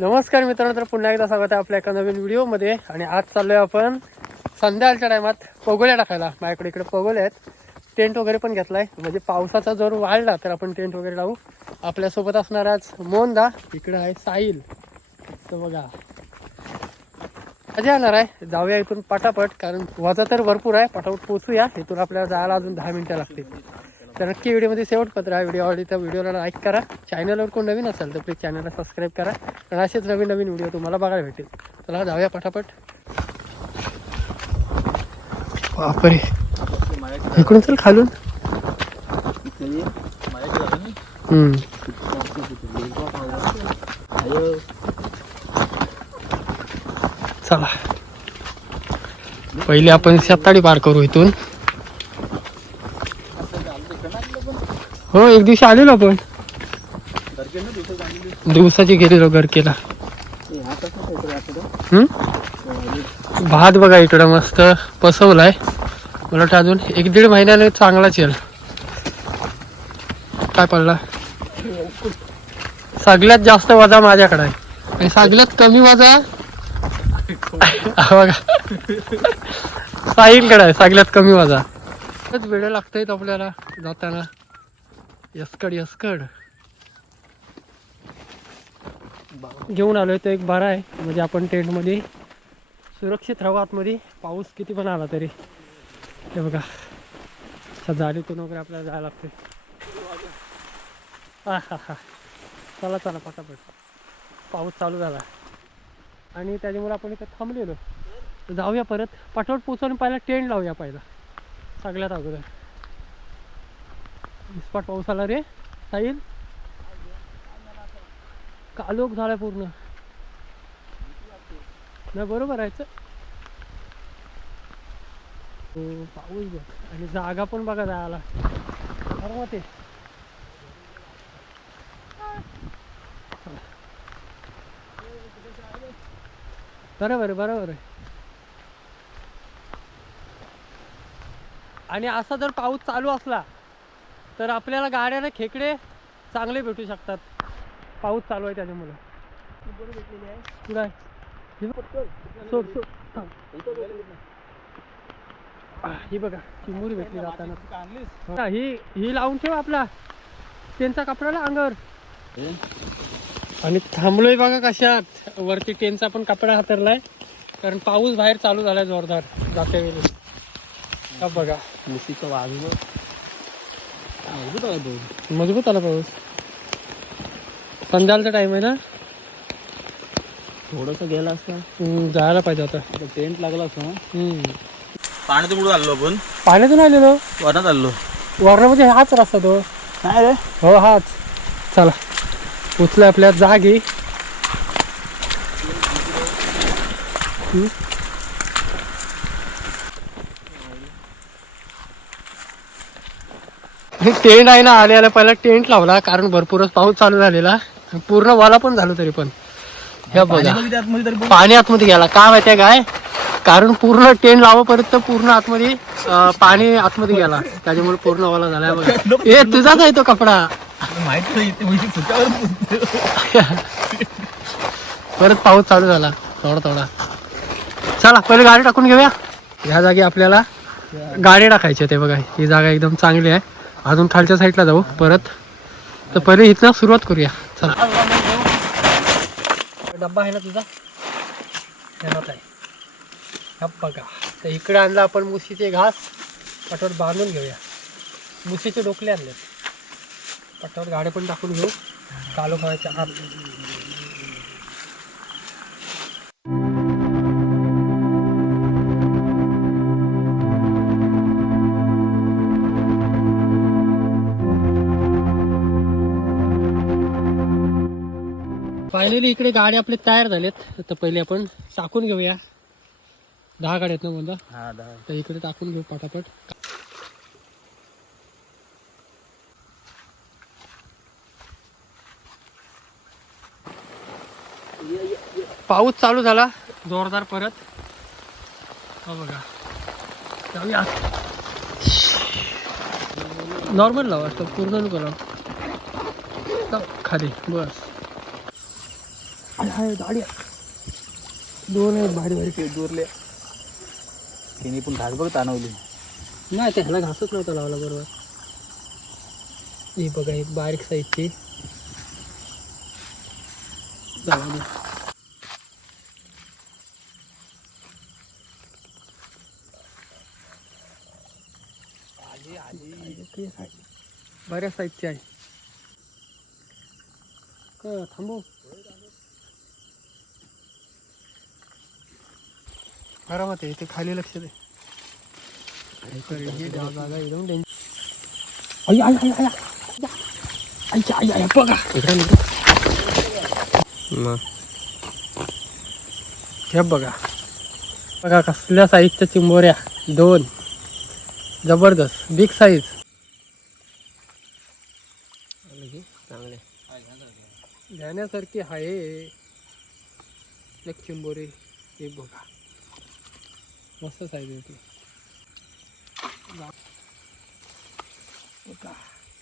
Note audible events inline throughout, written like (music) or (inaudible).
नमस्कार मित्रांनो तर पुन्हा एकदा स्वागत आहे आपल्या एका नवीन व्हिडिओमध्ये. आणि आज चाललोय आपण संध्याकाळच्या टायमात पगोल्या टाकायला. माझ्याकडे इकडे पगोले आहेत. टेंट वगैरे पण घेतलाय. म्हणजे पावसाचा जर वाढला तर आपण टेंट वगैरे लावू. आपल्यासोबत असणार आज मोंदा इकडे आहे साहिल. तर बघा. मजा येणार आहे. जाऊया इथून पटापट कारण वजा तर भरपूर आहे. पटापट पोचूया. इथून आपल्याला जायला अजून दहा मिनिटं लागतील. तर नक्की व्हिडिओमध्ये सेवट पत्र व्हिडिओ आवडली तर व्हिडिओला लाईक करा. चॅनलवर कोण नवीन असेल तर प्लीज चॅनलला सबस्क्राईब करा. कारण असेच नवीन नवीन व्हिडिओ तुम्हाला बघायला भेटेल. चला जाऊया पटापट. बापरे. इकडून चल खालून. चला. पहिले आपण सत्ताडी पार करू इथून. हो एक दिवशी आलेलो आपण. दिवसाची गेलेलो गरकेला हम्म? भात बघा इकडं मस्त पसवलाय. मला वाटतं अजून एक दीड महिन्याने चांगलाच येईल. काय पडला? सगळ्यात जास्त वजा माझ्याकडे आहे. आणि सगळ्यात कमी वजा बघा. साहिलकडे आहे सगळ्यात कमी वजा. वेळ लागतंय आपल्याला जाताना. यसकड यसकड. घेऊन आलोय तो एक बरा आहे. म्हणजे आपण टेंटमध्ये सुरक्षित राहू आतमध्ये. पाऊस किती पण आला तरी. हे बघा. जाडीतून वगैरे आपल्याला जायला लागते हा हा हा. चला चला पटापट. पाऊस चालू झाला. आणि त्याच्यामुळे आपण इथं थांबलेलो. जाऊया परत. पाठवट पोचवून पहिला टेंट लावूया पहिला. सगळ्यात अगोदर. स्पॉट पाऊस आला रे. साईल कालोख झालाय पूर्ण. नाही बरोबर आहे. हो पाऊस बघ. आणि जागा पण बघा जायला. बरोबर ते बरोबर आहे बरोबर आहे. आणि असा जर पाऊस चालू असला तर आपल्याला गाड्याने खेकडे चांगले भेटू शकतात. पाऊस चालू आहे त्याच्यामुळे. कुठं आहे? सोड सोड. ही बघा चिमुरी भेटली जाताना. ही ही लावून ठेव आपला. त्यांचा कपडाला अंगावर. आणि थांबलोय बघा कशात. वरती टेनचा पण कपडा हातरलाय. कारण पाऊस बाहेर चालू झालाय जोरदार. जाते वेळी बघा. मुशीचं वाजलं मजबूत आहे तो मजबूत आला पाऊस. संध्याकाळचा टाइम आहे ना? थोडस गेला असता. हम्म, जायला पाहिजे आता. टेंट लागला असता. पाण्यातून कुठं आलो आपण? पाण्यातून आलेलो. वरणात आलो वरणामध्ये हाच रस्ता तो. काय रे? हो हाच. चला. उचला आपल्या जागी. हे टेंट आहे ना आले आल्या पहिला टेंट लावला कारण भरपूरच पाऊस चालू झालेला. पूर्ण वाला पण झालो तरी पण. हे बघा. पण आतमध्ये गेला. का माहितीये काय? कारण पूर्ण टेंट लावपर्यंत पूर्ण आतमध्ये पाणी आतमध्ये गेला. त्याच्यामुळे पूर्ण ओला झाला. बघा. ए तुझाच आहे तो कपडा. परत पाऊस चालू झाला. थोडा थोडा. चला पहिले गाडी टाकून घेऊया. ह्या जागी आपल्याला गाडी टाकायची ते बघा. ही जागा एकदम चांगली आहे. अजून खालच्या साईडला जाऊ परत. तर पहिले इथनं सुरुवात करूया. चला. डब्बा आहे ना तुझा? आहे बघा तर इकडे आणला आपण मुशीचे घास पटावर बांधून घेऊया. मुशीचे डोकले आणले पटावर गाडे पण टाकून घेऊ. कालो खायच्या आत फायनली इकडे गाडी आपले तयार झालेत. तर पहिले आपण टाकून घेऊया. दहा गाड्या आहेत ना हा दहा. तर इकडे टाकून घेऊ पटापट. पाऊस चालू झाला. जोरदार परत. हा बघा. जाऊया. नॉर्मल लावा पूर्ण लावा. खाली. बस. आहे, आहे, गाडी. दोन आहेत भारी भारी. ते दूरले. तिने पण घास बघ ताणवली. नाही ते ह्याला घासच नव्हता लावला बरोबर. ही बघा एक बारीक साईजची. बऱ्याच साईजची आहे. का थांबू. आरामात आहे ते खाली लक्ष दे. बघा हे बघा. बघा कसल्या साईजच्या चिंबोऱ्या. दोन. जबरदस्त. बिग साईज चांगले. घेण्यासारखी आहे. एक चिंबोरी हे बघा. मस्त साईज आहे ती.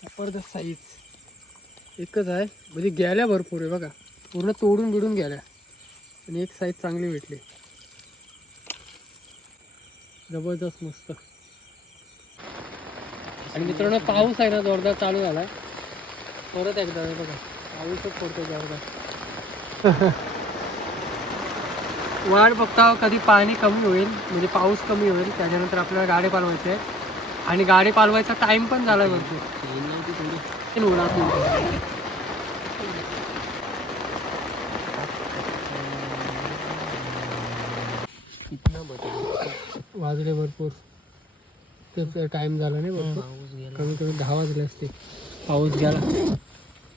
जबरदस्त साईज एकच आहे म्हणजे गेल्या भरपूर आहे बघा. पूर्ण तोडून बिडून गेल्या. आणि एक साईज चांगली भेटली. जबरदस्त मस्त. आणि मित्रांनो पाऊस आहे ना जोरदार चालू झाला परत एकदा बघा. पाऊसच पडतो जोरदार. (laughs) वाट बघता कधी पाणी कमी होईल म्हणजे पाऊस कमी होईल त्याच्यानंतर आपल्याला गाडी पालवायची आहे. आणि गाडी पालवायचा टाइम पण झाला भरपूर. उन्हात वाजले भरपूर. तर टाइम झाला नाही भरपूर. कमी कमी दहा वाजले असते पाऊस गेला.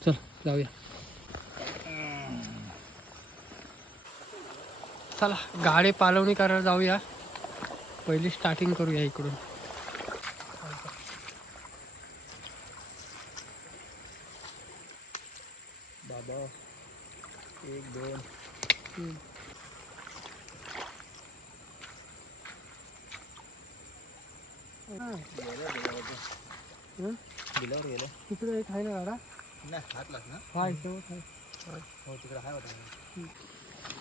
चल जाऊया. चला गाडी पालवणी करायला जाऊया. पहिली स्टार्टिंग करूया इकडून. बाबा एक दोन. तिकडे एक आहे ना गाडा नाही हात लाग ना. हा आहे. हो तिकडे हाय होता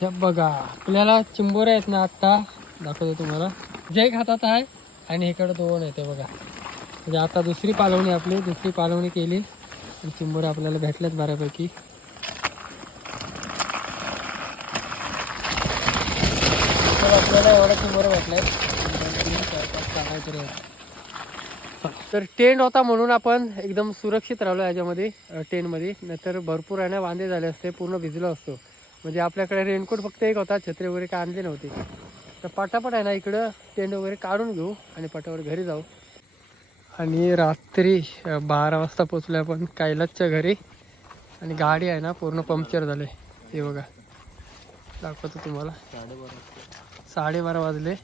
हे बघा आपल्याला चिंबोऱ्या आहेत ना आत्ता दाखवतो तुम्हाला. जे एक हातात आहे आणि इकडं दोन आहे ते बघा. म्हणजे आता दुसरी पालवणी आपली दुसरी पालवणी केली. आणि चिंबोऱ्या आपल्याला भेटल्यात बऱ्यापैकी. तर आपल्याला एवढ्या चिंबोऱ्या भेटल्यात. तर टेंट होता म्हणून आपण एकदम सुरक्षित राहिलो याच्यामध्ये टेंटमध्ये. नाहीतर भरपूर आहे ना वांदे झाले असते पूर्ण भिजलो असतो. म्हणजे आपल्याकडे रेनकोट फक्त एक होता छत्री वगैरे काय आणले नव्हती. तर पटापट आहे ना इकडं टेंट वगैरे काढून घेऊ आणि पाटावर घरी जाऊ. आणि रात्री बारा वाजता पोचलो आपण कैलासच्या घरी. आणि गाडी आहे ना पूर्ण पंक्चर झाले हे बघा. दाखवतो तुम्हाला. साडेबारा साडेबारा वाजले.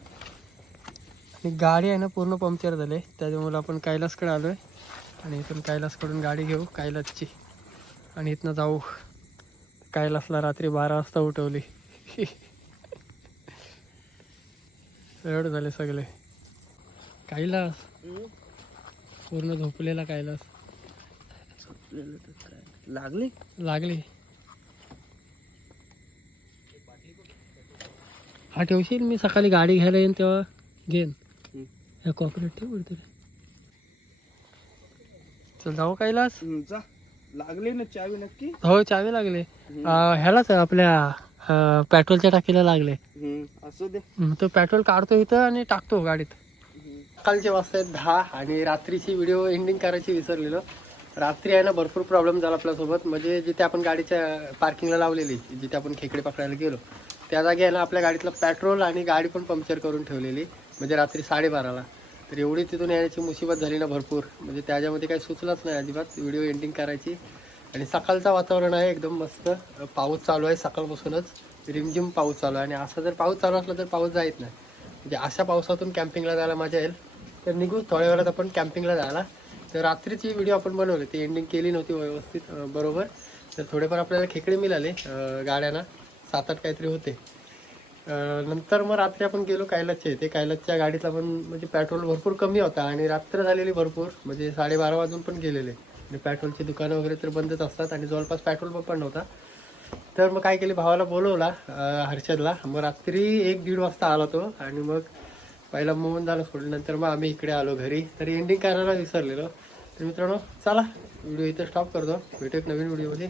आणि गाडी आहे ना पूर्ण पंक्चर झाले त्याच्यामुळे आपण कैलासकडे आलो आहे आणि इथून कैलासकडून गाडी घेऊ कैलासची. आणि इथनं जाऊ. कैलासला रात्री बारा वाजता उठवली. रड झाले सगळे. कैलास पूर्ण झोपलेला कैलास लागली? लागली. हा ठेवशील? मी सकाळी गाडी घ्यायला येईन तेव्हा घेईन. कॉपरेट ठेव चल जाऊ कैलास जा. लागली ना चावी नक्की? हो चावी लागले. अं, ह्यालाच आपल्या अं, पेट्रोलच्या टाकीला लागले. असू दे. हम्म, तो पेट्रोल काढतो इथं आणि टाकतो गाडीत. सकाळचे वाजता आहेत दहा आणि रात्रीची व्हिडिओ एंडिंग करायची विसरलेलो. रात्री आहे ना भरपूर प्रॉब्लेम झाला आपल्यासोबत. म्हणजे जिथे आपण गाडीच्या पार्किंगला लावलेली जिथे आपण खेकडे पकडायला गेलो त्या जागी आहे ना आपल्या गाडीतलं पेट्रोल आणि गाडी पण पंक्चर करून ठेवलेली. म्हणजे रात्री साडेबाराला. तर एवढी तिथून येण्याची मुसीबत झाली ना भरपूर. म्हणजे त्याच्यामध्ये काही सुचलंच नाही अजिबात. व्हिडिओ एंडिंग करायची. आणि सकाळचं वातावरण आहे एकदम मस्त. पाऊस चालू आहे सकाळपासूनच. रिमझिम पाऊस चालू आहे. आणि असा जर पाऊस चालू असला तर पाऊस जायत नाही. म्हणजे अशा पावसातून कॅम्पिंगला जायला मजा येईल. तर निघू. थोड्या वेळात आपण कॅम्पिंगला जायला. तर रात्रीची व्हिडिओ आपण बनवली. ती एंडिंग केली नव्हती व्यवस्थित बरोबर. तर थोडेफार आपल्याला खेकडे मिळाले गाड्यांना. सात आठ काहीतरी होते. नंतर मग रात्री आपण गेलो कैलासच्या इथे कैलासच्या गाडीतला पण म्हणजे पेट्रोल भरपूर कमी होता आणि रात्र झालेली भरपूर. म्हणजे साडेबारा वाजून पण गेलेले. म्हणजे आणि पेट्रोलची दुकानं वगैरे तर बंदच असतात आणि जवळपास पेट्रोल पण नव्हता. तर मग काय केले? भावाला बोलवला हर्षदला. मग रात्री एक दीड वाजता आला तो आणि मग पहिला मोहन झालं सोडलं नंतर मग आम्ही इकडे आलो घरी. तर एंडिंग करायला विसरलेलो. तर मित्रांनो चला व्हिडिओ इथं स्टॉप करतो. भेटू एक नवीन व्हिडिओमध्ये.